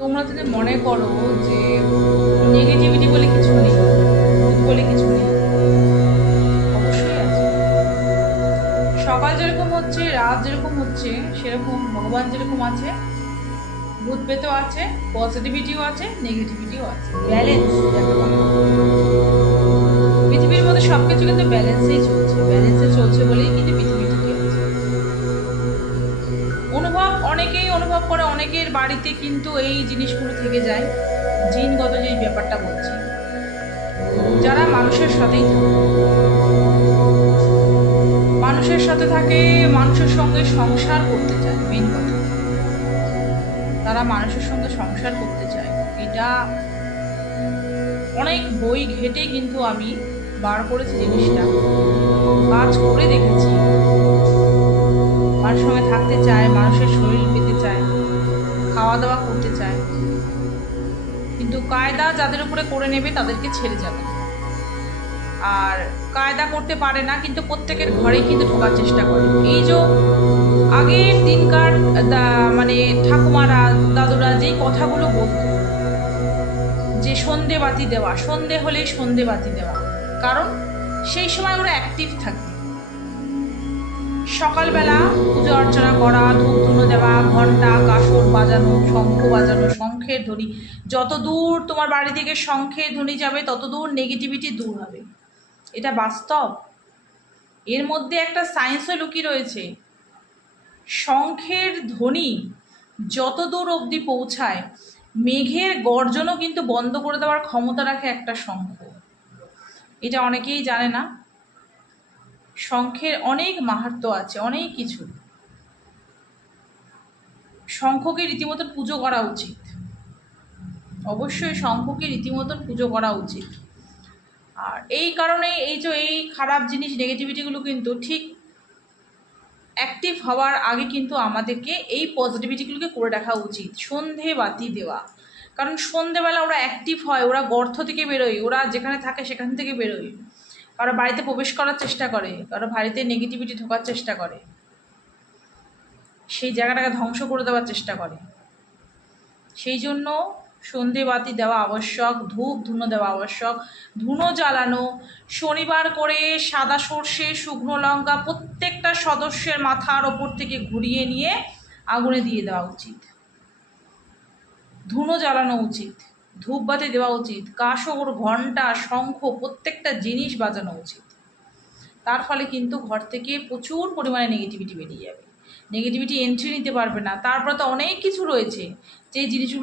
তোমরা যদি মনে করো যে নেগেটিভিটি বলে কিছু নেই, ভূত বলে কিছু নেই, অবশ্যই আছে। সকাল যেরকম হচ্ছে, রাত যেরকম হচ্ছে, সেরকম ভগবান যেরকম আছে, ভূত পেতেও আছে, পজিটিভিটিও আছে, নেগেটিভিটিও আছে। ব্যালেন্স যাকে বলে, পৃথিবীর মধ্যে সবকিছু কিন্তু ব্যালেন্সেই চলছে, ব্যালেন্সে চলছে বলেই কিন্তু পৃথিবী টিকে আছে। অনেকেই অনুভব করে, অনেকের বাড়িতে কিন্তু এই জিনিসগুলো থেকে যায়। জিনগত যে ব্যাপারটা বলছি, যারা মানুষের সাথেই থাকে, মানুষের সাথে থাকে, মানুষের সঙ্গে সংসার করতে চায়, মেন কথা, তারা মানুষের সঙ্গে সংসার করতে চায়। এটা অনেক বই ঘেটে কিন্তু আমি বার করেছি, জিনিসটা কাজ করে দেখেছি। মানুষের সঙ্গে থাকতে চায়, মানুষের শরীর পেতে চায়, খাওয়া দাওয়া করতে চায়, কিন্তু কায়দা যাদের উপরে করে নেবে তাদেরকে ছেড়ে যাবে। আর কায়দা করতে পারে না, কিন্তু প্রত্যেকের ঘরেই কিন্তু ঢোকার চেষ্টা করে। এই যে আগের দিনকার মানে ঠাকুমারা, দাদুরা যেই কথাগুলো বলতো, যে সন্ধে বাতি দেওয়া, সন্ধে হলেই সন্ধে বাতি দেওয়া, কারণ সেই সময় ওরা অ্যাক্টিভ থাকে। সকালবেলা পুজো অর্চনা করা, ধূপ ধুনো দেওয়া, ঘন্টা কাসর বাজানো, শঙ্খ বাজানো, শঙ্খের ধ্বনি, যত দূর তোমার বাড়ি থেকে শঙ্খের ধ্বনি যাবে তত দূর নেগেটিভিটি দূর হবে। এটা বাস্তব। এর মধ্যে একটা সায়েন্সও লুকিয়ে রয়েছে। শঙ্খের ধ্বনি যত দূর অবধি পৌঁছায়, মেঘের গর্জনও কিন্তু বন্ধ করে দেওয়ার ক্ষমতা রাখে একটা শঙ্খ। এটা অনেকেই জানে না। শঙ্খের অনেক মাহাত্ম্য আছে, অনেক কিছু। শঙ্খকে রীতিমতন পুজো করা উচিত, অবশ্যই শঙ্খকে রীতিমতন পুজো করা উচিত। আর এই কারণে এই যে এই খারাপ জিনিস, নেগেটিভিটিগুলো কিন্তু ঠিক অ্যাক্টিভ হওয়ার আগে কিন্তু আমাদেরকে এই পজিটিভিটিগুলোকে করে রাখা উচিত। সন্ধে বাতি দেওয়া, কারণ সন্ধেবেলা ওরা অ্যাক্টিভ হয়, ওরা গর্ত থেকে বেরোয়, ওরা যেখানে থাকে সেখান থেকে বেরোয়, কারো বাড়িতে প্রবেশ করার চেষ্টা করে, কারো বাড়িতে নেগেটিভিটি ঢোকার চেষ্টা করে, সেই জায়গাটাকে ধ্বংস করে দেওয়ার চেষ্টা করে। সেই জন্য সন্ধে বাতি দেওয়া আবশ্যক, ধূপ ধুনো দেওয়া আবশ্যক, ধুনো জ্বালানো, শনিবার করে সাদা সর্ষে, শুকনো লঙ্কা প্রত্যেকটা সদস্যের মাথার ওপর থেকে ঘুরিয়ে নিয়ে আগুনে দিয়ে দেওয়া উচিত, ধুনো জ্বালানো উচিত, ধূপবাতি দেওয়া উচিত, কাসর, ঘণ্টা, শঙ্খ প্রত্যেকটা জিনিস বাজানো উচিত। তার ফলে কিন্তু ঘর থেকে প্রচুর পরিমাণে নেগেটিভিটি বেরিয়ে যাবে, নেগেটিভিটি এন্ট্রি নিতে পারবে না। তারপরে তো অনেক কিছু রয়েছে যে জিনিসগুলো